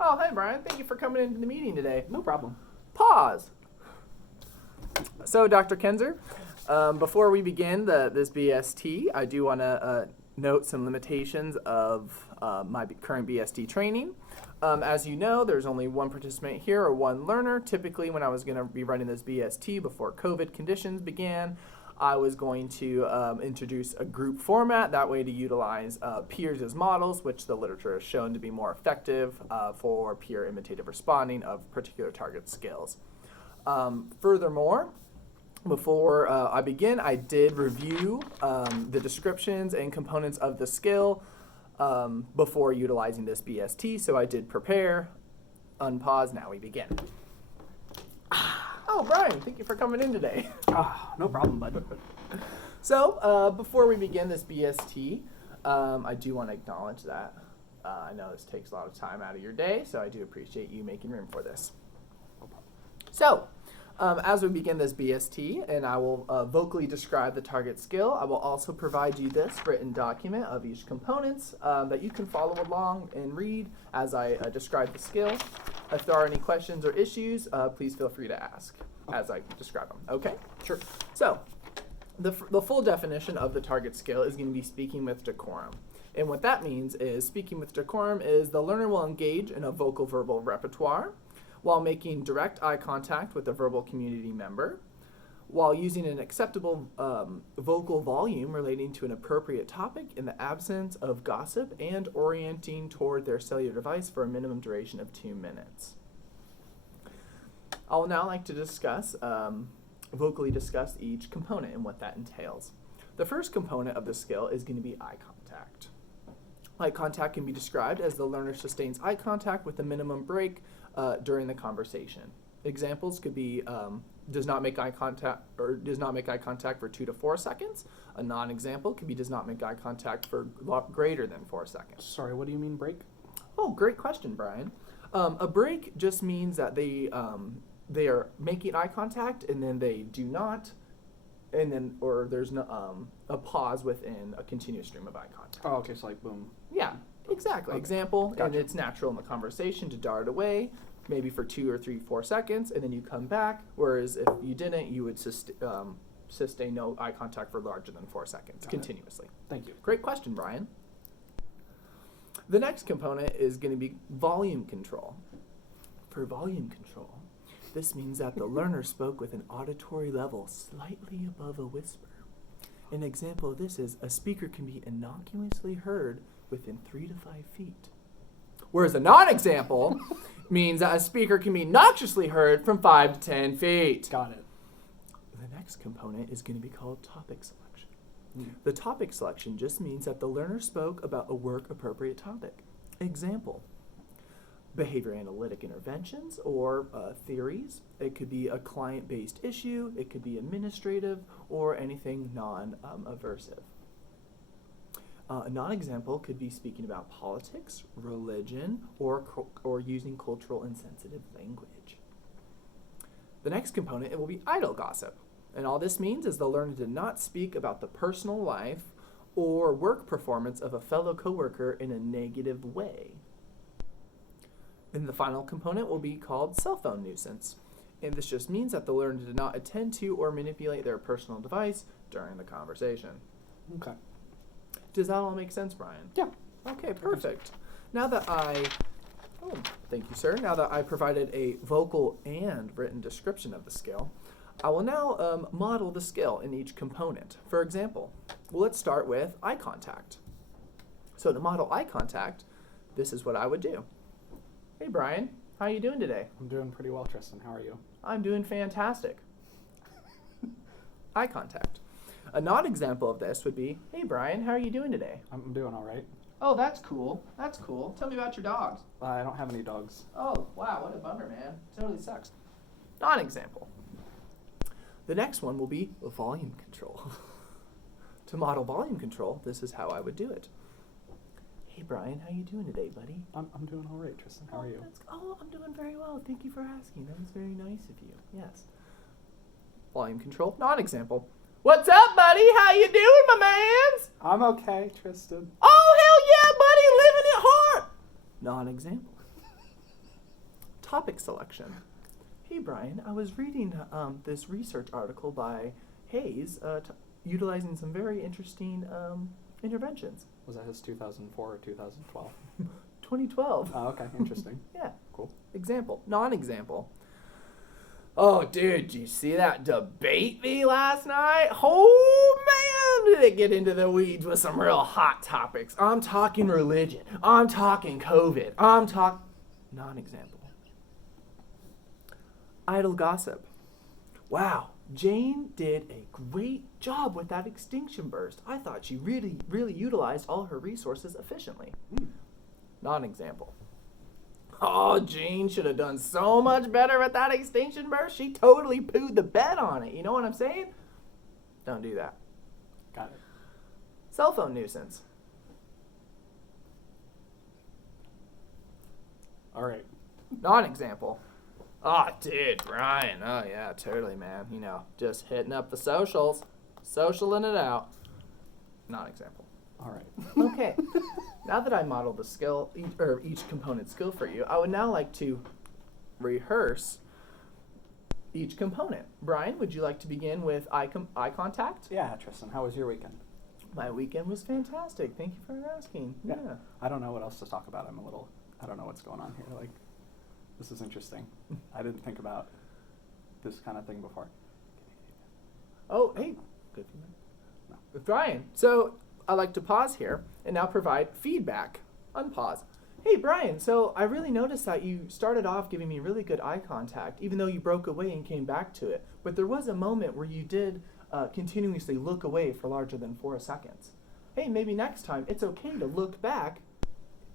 Oh, hey, Brian. Thank you for coming into the meeting today. No problem. Pause. So, Dr. Kenzer, before we begin this BST, I do want to note some limitations of my current BST training. As you know, there's only one participant here or one learner. Typically, when I was going to be running this BST before COVID conditions began, I was going to introduce a group format, that way to utilize peers as models, which the literature has shown to be more effective for peer imitative responding of particular target skills. Furthermore, before I begin, I did review the descriptions and components of the skill before utilizing this BST, so I did prepare. Unpause, now we begin. Oh, Brian, thank you for coming in today. No problem, bud. So, before we begin this BST, I do want to acknowledge that I know this takes a lot of time out of your day, so I do appreciate you making room for this. So, as we begin this BST, and I will vocally describe the target skill, I will also provide you this written document of each components that you can follow along and read as I describe the skill. If there are any questions or issues, please feel free to ask as I describe them. Okay? Sure. So, the full definition of the target skill is going to be speaking with decorum. And what that means is speaking with decorum is the learner will engage in a vocal-verbal repertoire while making direct eye contact with a verbal community member, while using an acceptable vocal volume relating to an appropriate topic in the absence of gossip, and orienting toward their cellular device for a minimum duration of 2 minutes. I will now like to discuss, vocally discuss each component and what that entails. The first component of the skill is going to be eye contact. Eye contact can be described as the learner sustains eye contact with a minimum break during the conversation. Examples could be does not make eye contact for 2 to 4 seconds. A non-example could be does not make eye contact for greater than 4 seconds. Sorry, what do you mean break? Oh, great question, Brian. A break just means that they are making eye contact and then they do not, and then or there's no a pause within a continuous stream of eye contact. Oh, okay, so like boom. Yeah, exactly. Okay. Example, Gotcha. and it's natural in the conversation to dart away, maybe for 2 or 3, 4 seconds, and then you come back, whereas if you didn't, you would sustain no eye contact for larger than 4 seconds continuously. Thank you. Great question, Brian. The next component is going to be volume control. For volume control, this means that the learner spoke with an auditory level slightly above a whisper. An example of this is a speaker can be innocuously heard within 3 to 5 feet. Whereas a non-example means that a speaker can be noxiously heard from 5 to 10 feet. Got it. The next component is going to be called topic selection. The topic selection just means that the learner spoke about a work-appropriate topic. Example, behavior analytic interventions or theories. It could be a client-based issue, it could be administrative, or anything non-aversive. A non-example could be speaking about politics, religion, or using cultural insensitive language. The next component, it will be idle gossip. And all this means is the learner did not speak about the personal life or work performance of a fellow coworker in a negative way. And the final component will be called cell phone nuisance. And this just means that the learner did not attend to or manipulate their personal device during the conversation. Okay. Does that all make sense, Brian? Yeah. Okay, perfect. Thank you, sir. Now that I provided a vocal and written description of the skill, I will now model the skill in each component. For example, let's start with eye contact. So to model eye contact, this is what I would do. Hey, Brian, how are you doing today? I'm doing pretty well, Tristan. How are you? I'm doing fantastic. Eye contact. A non-example of this would be, hey, Brian, how are you doing today? I'm doing all right. Oh, that's cool. That's cool. Tell me about your dogs. I don't have any dogs. Oh, wow, what a bummer, man. Totally sucks. Non-example. The next one will be volume control. To model volume control, this is how I would do it. Hey, Brian, how you doing today, buddy? I'm doing all right, Tristan. How are you? I'm doing very well. Thank you for asking. That was very nice of you. Yes. Volume control, non-example. What's up, buddy? How you doing, my mans? I'm okay, Tristan. Oh, hell yeah, buddy, living it hard. Non-example. Topic selection. Hey Brian, I was reading this research article by Hayes utilizing some very interesting interventions. Was that his 2004 or 2012? 2012. Oh, okay. Interesting. Yeah. Cool. Example. Non-example. Oh, dude, did you see that debate last night? Oh, man, did it get into the weeds with some real hot topics. I'm talking religion. I'm talking COVID. Non-example. Idle gossip. Wow, Jane did a great job with that extinction burst. I thought she really, really utilized all her resources efficiently. Non-example. Oh, Jane should have done so much better with that extinction burst. She totally pooed the bed on it. You know what I'm saying? Don't do that. Got it. Cell phone nuisance. All right. Non-example. Oh, dude, Brian. Oh, yeah, totally, man. You know, just hitting up the socials, socialing it out. Non-example. All right. Okay. Now that I modeled the skill, each component skill for you, I would now like to rehearse each component. Brian, would you like to begin with eye contact? Yeah, Tristan. How was your weekend? My weekend was fantastic. Thank you for asking. Yeah. I don't know what else to talk about. I don't know what's going on here. Like, this is interesting. I didn't think about this kind of thing before. Oh, hey. Good for you. No. Brian, so I like to pause here and now provide feedback. Unpause. Hey, Brian, so I really noticed that you started off giving me really good eye contact, even though you broke away and came back to it. But there was a moment where you did continuously look away for larger than 4 seconds. Hey, maybe next time it's okay to look back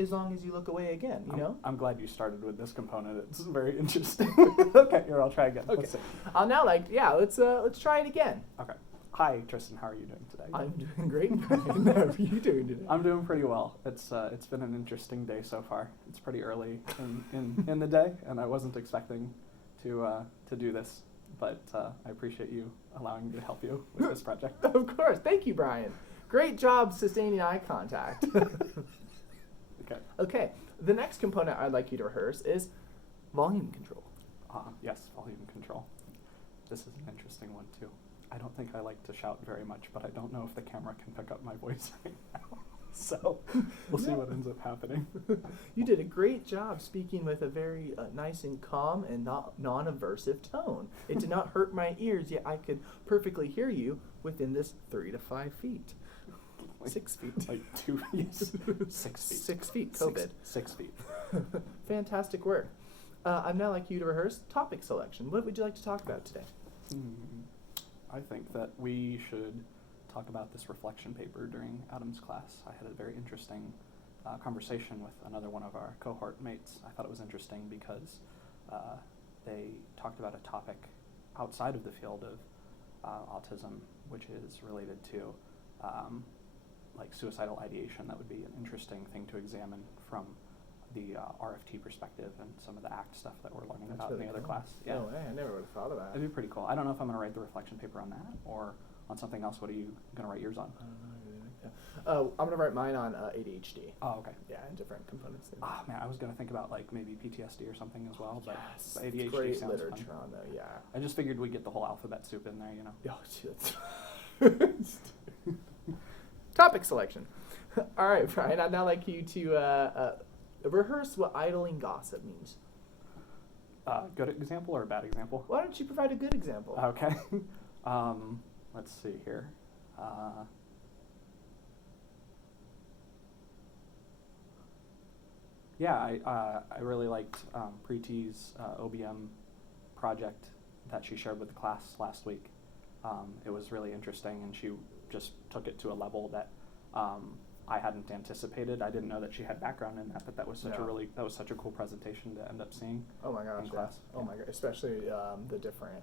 as long as you look away again, you know? I'm glad you started with this component. It's very interesting. Okay, here, I'll try again. Okay. Let's see. I'll now let's try it again. Okay. Hi, Tristan. How are you doing today? I'm doing great, Brian. How are you doing today? I'm doing pretty well. It's been an interesting day so far. It's pretty early in the day, and I wasn't expecting to do this, but I appreciate you allowing me to help you with this project. Of course. Thank you, Brian. Great job sustaining eye contact. Okay. Okay. The next component I'd like you to rehearse is volume control. Yes, volume control. This is an interesting one too. I don't think I like to shout very much, but I don't know if the camera can pick up my voice right now. So we'll see what ends up happening. You did a great job speaking with a very nice and calm and non-aversive tone. It did not hurt my ears, yet I could perfectly hear you within this 3 to 5 feet. 6 feet. Like 2 feet. 6 feet. 6 feet, COVID. 6 feet. Fantastic work. I'd now like you to rehearse topic selection. What would you like to talk about today? I think that we should talk about this reflection paper during Adam's class. I had a very interesting conversation with another one of our cohort mates. I thought it was interesting because they talked about a topic outside of the field of autism, which is related to like suicidal ideation. That would be an interesting thing to examine from the RFT perspective and some of the ACT stuff that we're learning about really in the other cool. class. Yeah. No way, I never would have thought of that. It'd be pretty cool. I don't know if I'm going to write the reflection paper on that or on something else. What are you going to write yours on? I don't know. I really like that. I'm going to write mine on ADHD. Oh, okay. Yeah, and different components. Oh, man, I was going to think about like maybe PTSD or something as well, but Yes, the ADHD great sounds literature fun. on there, yeah. I just figured we'd get the whole alphabet soup in there, you know. Oh, shit. Topic selection. All right, Brian, I'd now like you to rehearse what idling gossip means. Good example or a bad example? Why don't you provide a good example? Okay. Let's see here. Yeah, I really liked Preeti's OBM project that she shared with the class last week. It was really interesting, and she just took it to a level that I hadn't anticipated. I didn't know that she had background in that, but that was such a cool presentation to end up seeing. Oh my gosh, in class. Oh my god, especially the different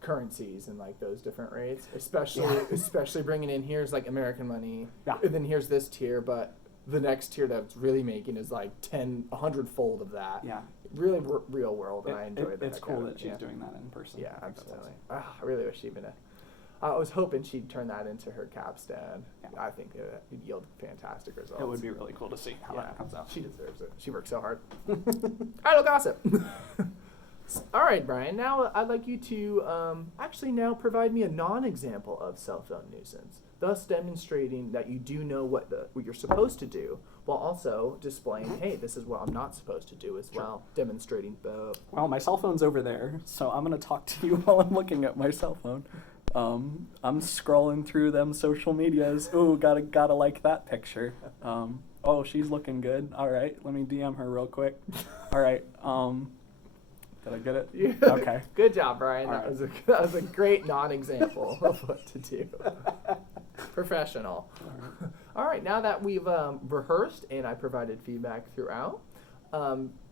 currencies and like those different rates, especially bringing in here's like American money, and then here's this tier, but the next tier that's really making is like 100-fold of that. Yeah. Really real world, and I enjoyed that. It's cool that she's doing that in person. Yeah, absolutely. I really wish she even. I was hoping she'd turn that into her capstone. Yeah. I think it would yield fantastic results. It would be really cool to see how that comes out. She deserves it. She works so hard. Idle gossip. All right, Brian. Now I'd like you to actually now provide me a non-example of cell phone nuisance, thus demonstrating that you do know what you're supposed to do, while also displaying, hey, this is what I'm not supposed to do as well, demonstrating both. Well, my cell phone's over there, so I'm going to talk to you while I'm looking at my cell phone. I'm scrolling through them social medias. Ooh, gotta like that picture. Oh, she's looking good. All right, let me DM her real quick. All right. Did I get it? Yeah. Okay. Good job, Brian. All That was a great non-example of what to do. Professional. All right. Now that we've rehearsed and I provided feedback throughout,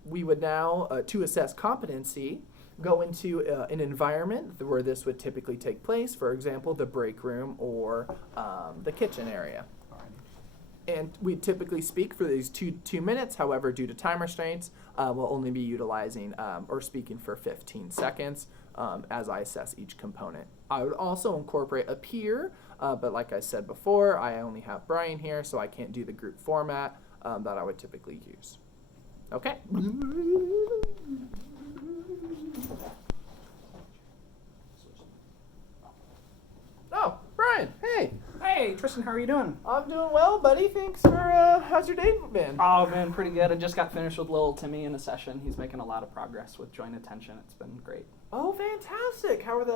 we would now, to assess competency, go into an environment where this would typically take place. For example, the break room or the kitchen area. And we typically speak for these two minutes. However, due to time restraints, we'll only be utilizing or speaking for 15 seconds as I assess each component. I would also incorporate a peer, but like I said before, I only have Brian here, so I can't do the group format that I would typically use. Okay. Oh, Brian, hey. Hey, Tristan, how are you doing? I'm doing well, buddy. Thanks for, how's your day been? Oh, man, pretty good. I just got finished with little Timmy in a session. He's making a lot of progress with joint attention. It's been great. Oh, fantastic. How are the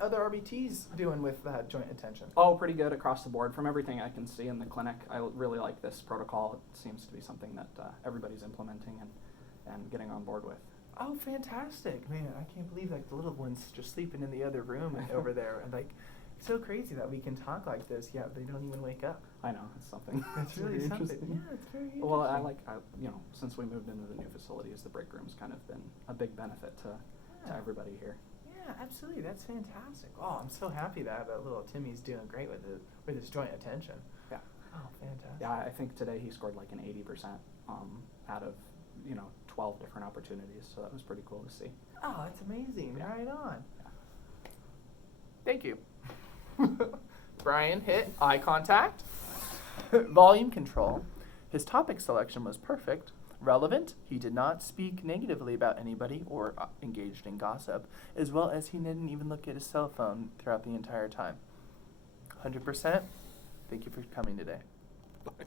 other RBTs doing with joint attention? Oh, pretty good across the board. From everything I can see in the clinic, I really like this protocol. It seems to be something that everybody's implementing and getting on board with. Oh, fantastic. Man, I can't believe like the little one's just sleeping in the other room over there. And like, it's so crazy that we can talk like this, yet they don't even wake up. I know, it's something. It's really something. interesting. Yeah, it's very interesting. Well, since we moved into the new facilities, the break room's kind of been a big benefit to everybody here. Yeah, absolutely. That's fantastic. Oh, I'm so happy that little Timmy's doing great with his joint attention. Yeah. Oh, fantastic. Yeah, I think today he scored like an 80% out of 12 different opportunities, so that was pretty cool to see. Oh, that's amazing. Yeah. Right on. Yeah. Thank you. Brian hit eye contact, volume control. His topic selection was perfect, relevant. He did not speak negatively about anybody or engaged in gossip, as well as he didn't even look at his cell phone throughout the entire time. 100%. Thank you for coming today. Bye.